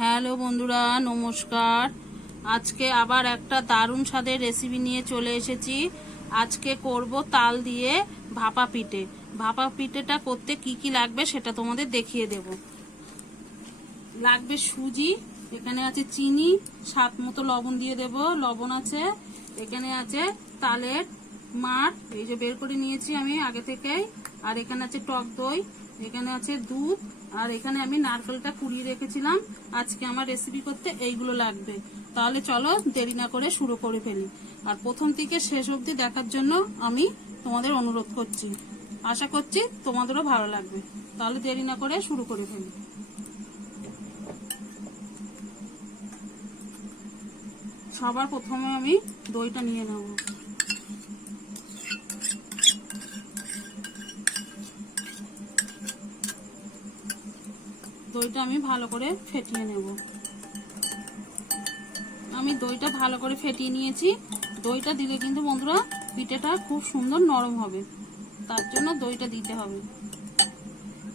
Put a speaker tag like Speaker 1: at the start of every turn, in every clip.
Speaker 1: Hello বন্ধুরা, নমস্কার। আজকে আবার একটা দারুণ স্বাদের রেসিপি নিয়ে চলে এসেছি। আজকে করব তাল দিয়ে ভাপা পিঠে। ভাপা পিঠেটা করতে কি কি লাগবে সেটা তোমাদের দেখিয়ে দেব। লাগবে সুজি, এখানে আছে চিনি, স্বাদ মতো লবণ দিয়ে দেব, লবণ আছে। এখানে আছে তালের মাঠ এই যে বের করে নিয়েছি আমি আগে থেকেই। আর এখানে আছে টক দই, এখানে আছে দুধ আর এখানে আমি নারকেলটা কুড়িয়ে রেখেছিলাম। আজকে আমার রেসিপি করতে এইগুলো লাগবে। তাহলে চলো দেরি না করে শুরু করে ফেলি। আর প্রথম থেকে শেষ অবধি দেখার জন্য আমি তোমাদের অনুরোধ করছি। আশা করছি তোমাদেরও ভালো লাগবে। তাহলে দেরি না করে শুরু করে ফেলি। সবার প্রথমে আমি দইটা নিয়ে নেব। দইটা আমি ভালো করে ফেটিয়ে নেব। আমি দইটা ভালো করে ফেটিয়ে নিয়েছি। দইটা দিলে কিন্তু বন্ধুরা পিঠেটা খুব সুন্দর নরম হবে। তার জন্য দইটা দিতে হবে।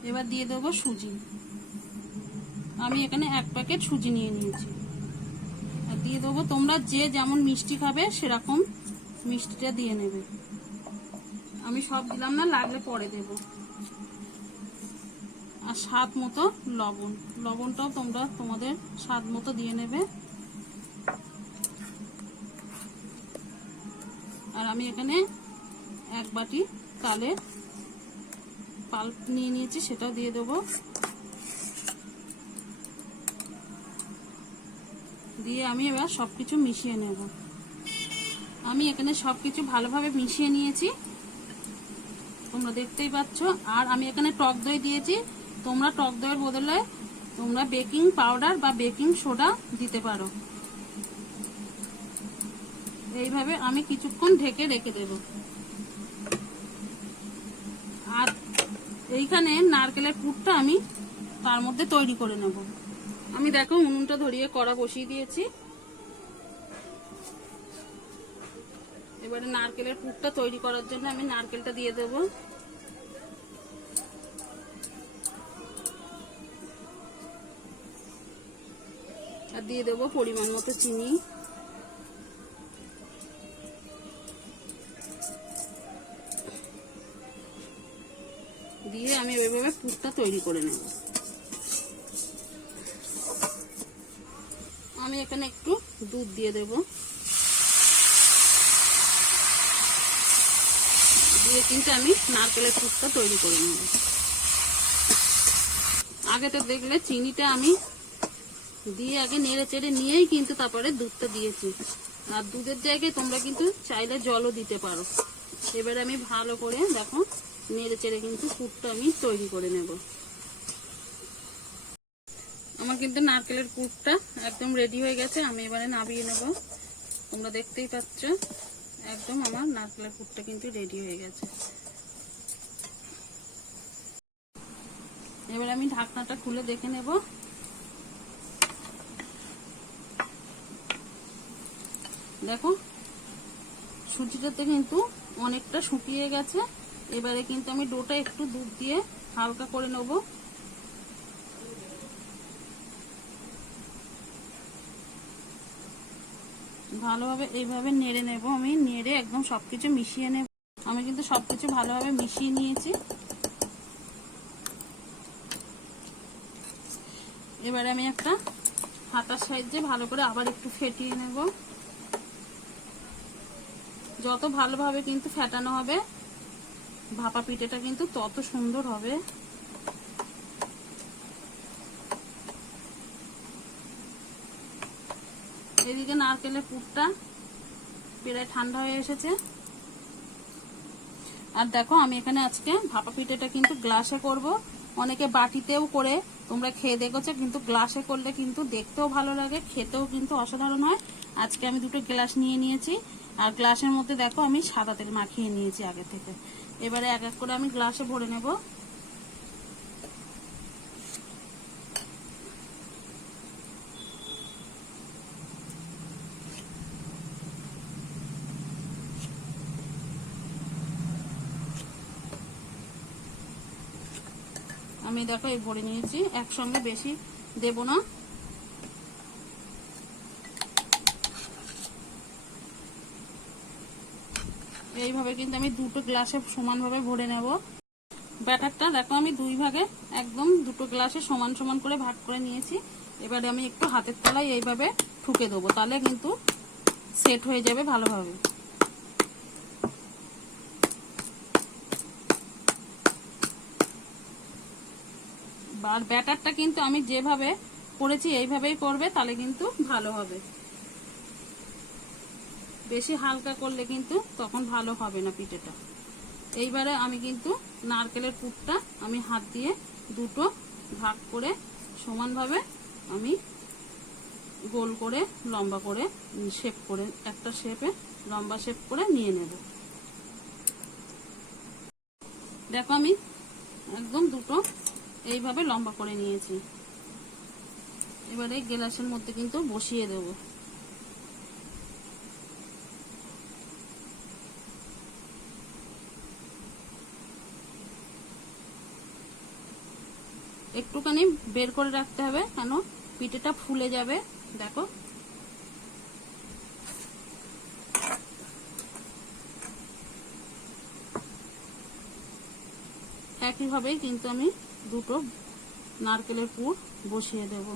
Speaker 1: এবার দিয়ে দেবো সুজি। আমি এখানে এক প্যাকেট সুজি নিয়ে নিয়েছি। আর দিয়ে দেবো তোমরা যে যেমন মিষ্টি খাবে সেরকম মিষ্টিটা দিয়ে নেবে। আমি সব দিলাম না, লাগলে পরে দেব। আর স্বাদ মতো লবণ। লবণটাও তোমরা তোমাদের স্বাদ মতো দিয়ে নেবে। আর আমি এখানে এক বাটি তালের পাল্প নিয়ে নিয়েছি, সেটাও দিয়ে দেবো। দিয়ে আমি এবার সবকিছু মিশিয়ে নেব। আমি এখানে সবকিছু ভালোভাবে মিশিয়ে নিয়েছি। তোমরা দেখতেই পাচ্ছ। আর আমি এখানে টক দই দিয়েছি। তোমরা টক দইয়ের বদলে তোমরা বেকিং পাউডার বা বেকিং সোডা দিতে পারো। এইভাবে আমি কিছুক্ষণ ঢেকে রেখে দেব। আর এইখানে নারকেলের পুরটা আমি তার মধ্যে তৈরি করে নেব। আমি দেখো উনুনটা ধরিয়ে কড়া বসিয়ে দিয়েছি। এবারে নারকেলের পুরটা তৈরি করার জন্য আমি নারকেলটা দিয়ে দেব। দিয়ে দেবো পরিমাণ মতো চিনি। দিয়ে আমি ওইভাবে পুরটা তৈরি করে নেব। আমি এখানে একটু দুধ দিয়ে দেব। দিয়ে কিন্তু আমি নারকেলের পুরটা তৈরি করে নেব। আগে তো দেখলে চিনিটা আমি দিয়ে আগে নেড়ে চেড়ে নিয়েই কিন্তু তারপরে দুধটা দিয়েছি। আর দুধের জায়গায় তোমরা কিন্তু চাইলে জলও দিতে পারো। এবারে আমি ভালো করে দেখো, নেড়ে চেড়ে কিন্তু পুরটা আমি তৈরি করে নেব। আমার কিন্তু নারকেলের পুরটা একদম রেডি হয়ে গেছে, আমি এবারে নামিয়ে নেব। তোমরা দেখতেই পাচ্ছ, একদম আমার নারকেলের পুরটা কিন্তু রেডি হয়ে গেছে। এবার আমি ঢাকনাটা খুলে দেখে নেব। দেখো সুজিটাতে কিন্তু অনেকটা শুকিয়ে গেছে। এবারে কিন্তু আমি ডোটা একটু দুধ দিয়ে হালকা করে নেব। ভালোভাবে এইভাবে নেড়ে নেব আমি, নেড়ে একদম সবকিছু মিশিয়ে নেব। আমি কিন্তু সবকিছু ভালোভাবে মিশিয়ে নিয়েছি। এবারে আমি একটা হাতার সাহায্যে ভালো করে আবার একটু ফেটিয়ে নেব। যত ভালোভাবে কিন্তু ফেটানো হবে, ভাপা পিঠেটা কিন্তু তত সুন্দর হবে। এদিকে নারকেলের পুরটা প্রায় ঠান্ডা হয়ে এসেছে। আর দেখো, আমি এখানে আজকে ভাপা পিঠেটা কিন্তু গ্লাসে করব। অনেকে বাটিতেও করে, তোমরা খেয়ে দেখেছ, কিন্তু গ্লাসে করলে কিন্তু দেখতেও ভালো লাগে, খেতেও কিন্তু অসাধারণ হয়। আজকে আমি দুটো গ্লাস নিয়ে নিয়েছি। আর গ্লাসের মধ্যে দেখো আমি সাদা তেল মাখিয়ে নিয়েছি আগে থেকে। এবারে এক এক করে আমি গ্লাসে ভরে নেব। আমি দেখো এই ভরে নিয়েছি। একসঙ্গে বেশি দেব না। এইভাবে কিন্তু আমি দুটো গ্লাসে সমানভাবে ভরে নেব। ব্যাটারটা দেখো আমি দুই ভাগে একদম দুটো গ্লাসে সমান সমান করে ভাগ করে নিয়েছি। এবারে আমি একটু হাতের তলায় এইভাবে ঠুকে দেবো, তাহলে কিন্তু সেট হয়ে যাবে ভালোভাবে। আর ব্যাটারটা কিন্তু আমি যেভাবে করেছি এইভাবেই করবে, তাহলে কিন্তু ভালো হবে। বেশি হালকা করলে কিন্তু তখন ভালো হবে না পিঠেটা। এইবারে আমি কিন্তু নারকেলের পুরটা আমি হাত দিয়ে দুটো ভাগ করে সমানভাবে আমি গোল করে, লম্বা করে শেপ করে, একটা শেপে লম্বা শেপ করে নিয়ে নেব। দেখো আমি একদম দুটো এইভাবে লম্বা করে নিয়েছি। এবারে গ্লাসের মধ্যে কিন্তু বসিয়ে দেব। একটুখানি বের করে রাখতে হবে, কেন? পিঠেটা ফুলে যাবে, দেখো। একইভাবেই কিন্তু আমি দুটো নারকেলের পুর বসিয়ে দেব।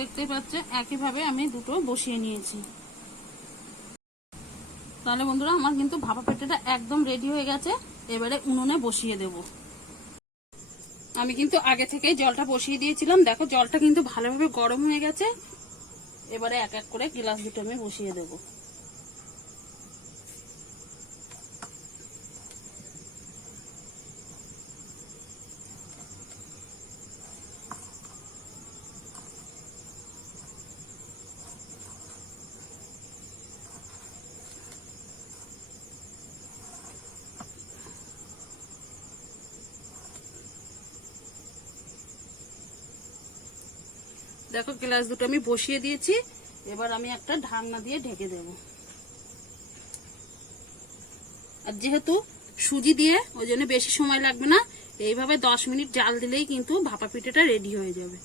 Speaker 1: দেখতে পাচ্ছে, একইভাবে আমি দুটো বসিয়ে নিয়েছি। তাহলে বন্ধুরা, আমার কিন্তু ভাপা পেটেটা একদম রেডি হয়ে গেছে। এবারে উনুনে বসিয়ে দেব। আমি কিন্তু আগে থেকেই জলটা বসিয়ে দিয়েছিলাম। দেখো, জলটা কিন্তু ভালোভাবে গরম হয়ে গেছে। এবারে এক এক করে গ্লাস দুটো আমি বসিয়ে দেব। দেখো গ্লাস দুটো আমি বসিয়ে দিয়েছি, এবার আমি একটা ঢাকনা দিয়ে ঢেকে দেব। আর যেহেতু সুজি দিয়ে ওই জন্য বেশি সময় লাগবে না, এইভাবে দশ মিনিট জাল দিলেই কিন্তু ভাপা পিঠেটা রেডি হয়ে যাবে।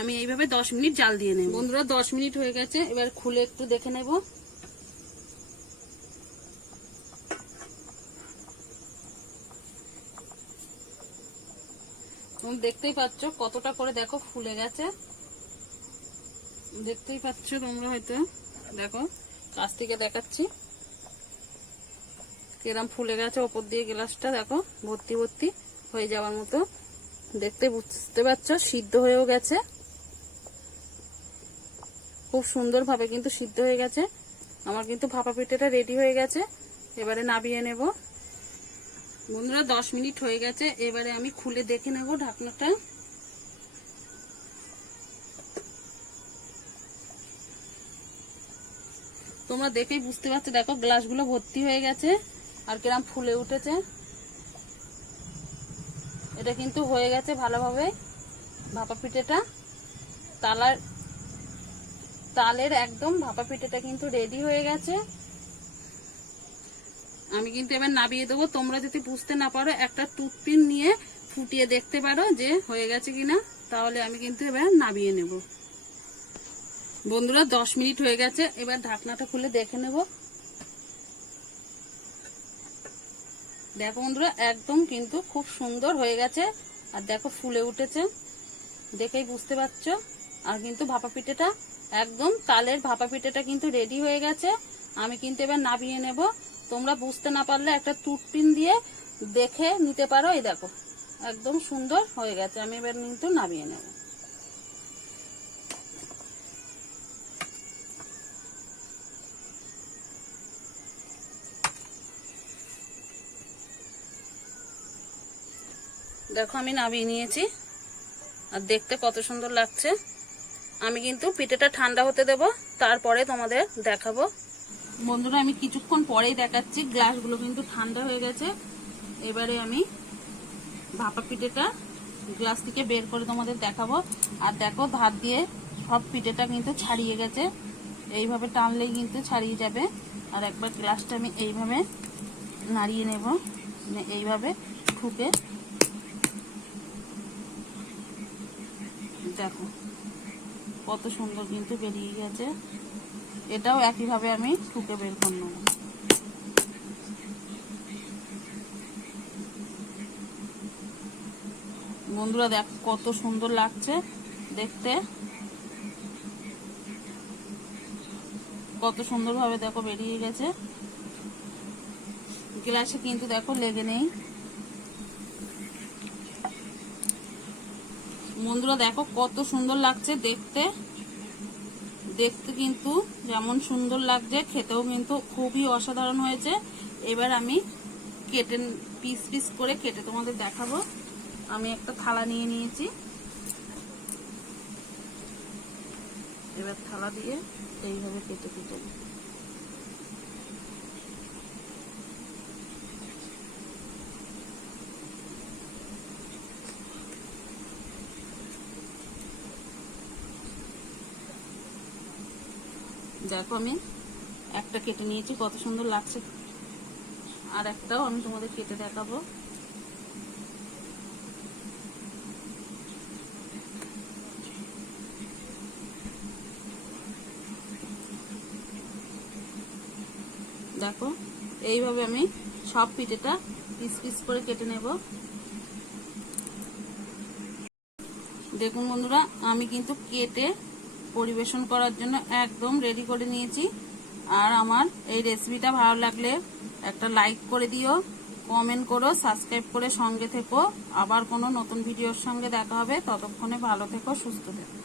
Speaker 1: আমি এইভাবে দশ মিনিট জাল দিয়ে নেব। বন্ধুরা, দশ মিনিট হয়ে গেছে, এবার খুলে একটু দেখে নেব। দেখতেই পাচ্ছ কতটা করে দেখো ফুলে গেছে। দেখতেই পাচ্ছ তোমরা হয়তো। দেখো, কাছ থেকে দেখাচ্ছি। কিরম ফুলে গেছে ওপর দিয়ে গ্লাসটা, দেখো, ভর্তি ভর্তি হয়ে যাওয়ার মতো। দেখতে বুঝতে পারছ, সিদ্ধ হয়েও গেছে। খুব সুন্দরভাবে কিন্তু সিদ্ধ হয়ে গেছে। আমার কিন্তু ভাপা পিঠেটা রেডি হয়ে গেছে। এবারে নাবিয়ে নেব। বন্ধুরা, দশ মিনিট হয়ে গেছে। এবারে আমি খুলে দেখে নেব ঢাকনাটা। তোমরা দেখেই বুঝতে পারছ, দেখো গ্লাসগুলো ভর্তি হয়ে গেছে আর কিরাম ফুলে উঠেছে। এটা কিন্তু হয়ে গেছে ভালোভাবে ভাপা পিঠেটা। তালার, তালের একদম ভাপা পিঠেটা কিন্তু রেডি হয়ে গেছে। আমি কিন্তু এবার নাবিয়ে দেবো। তোমরা যদি বুঝতে না পারো, একটা টুথপিন নিয়ে ফুটিয়ে দেখতে পারো যে হয়ে গেছে কিনা, তাহলে আমি কিন্তু এবার নাবিয়ে নেব। বন্ধুরা, দশ মিনিট হয়ে গেছে। এবার ঢাকনাটা খুলে দেখে নেব। দেখো বন্ধুরা, একদম কিন্তু খুব সুন্দর হয়ে গেছে। আর দেখো, ফুলে উঠেছে। দেখেই বুঝতে পারছ। আর কিন্তু ভাপা পিঠেটা, একদম তালের ভাপা পিঠেটা কিন্তু রেডি হয়ে গেছে। আমি কিন্তু এবার নাবিয়ে নেব। তোমরা বুঝতে না পারলে একটা টুথপিন দিয়ে দেখে নিতে পারো। এই দেখো, একদম সুন্দর হয়ে গেছে। আমি এবার কিন্তু নাবিয়ে নেব। দেখো, আমি নামিয়ে নিয়েছি। আর দেখতে কত সুন্দর লাগছে। আমি কিন্তু পিঠেটা ঠান্ডা হতে দেব, তারপরে তোমাদের দেখাবো। বন্ধুরা, আমি কিছুক্ষণ পরেই দেখাচ্ছি, গ্লাসগুলো কিন্তু ঠান্ডা হয়ে গেছে। এবারে আমি ভাপা পিঠেটা গ্লাস থেকে বের করে তোমাদের দেখাবো। আর দেখো ধার দিয়ে সব পিঠেটা কিন্তু ছাড়িয়ে গেছে। এইভাবে টানলেই কিন্তু ছাড়িয়ে যাবে। আর একবার গ্লাসটা আমি এইভাবে নাড়িয়ে নেব। মানে এইভাবে ঠুকে দেখো, কত সুন্দর কিন্তু বেরিয়ে গেছে। এটাও একইভাবে আমি ঠুকে বের করে বন্ধুরা দেখ, কত সুন্দর লাগছে দেখতে। কত সুন্দরভাবে দেখো বেরিয়ে গেছে। গ্লাসে কিন্তু দেখো লেগে নেই। বন্ধুরা দেখো কত সুন্দর লাগছে দেখতে। দেখতে কিন্তু যেমন সুন্দর লাগছে, খেতেও কিন্তু খুবই অসাধারণ হয়েছে। এবার আমি কেটে পিস পিস করে কেটে তোমাদের দেখাবো। আমি একটা থালা নিয়ে নিয়েছি। এবার থালা দিয়ে এইভাবে কেটে কেটে দেখো আমি একটা কেটে নিয়েছি, কত সুন্দর লাগছে। আর একটাও আমি তোমাদের কেটে দেখাবো। দেখো, এইভাবে আমি সব পিঠেটা পিস পিস করে কেটে নেব। দেখুন বন্ধুরা, আমি কিন্তু কেটে পরিবেশন করার জন্য একদম রেডি করে নিয়েছি। আর আমার এই রেসিপিটা ভালো লাগলে একটা লাইক করে দিও কমেন্ট করো সাবস্ক্রাইব করে সঙ্গে থেকো। আবার কোনো নতুন ভিডিওর সঙ্গে দেখা হবে। ততক্ষণে ভালো থেকো, সুস্থ থেকো।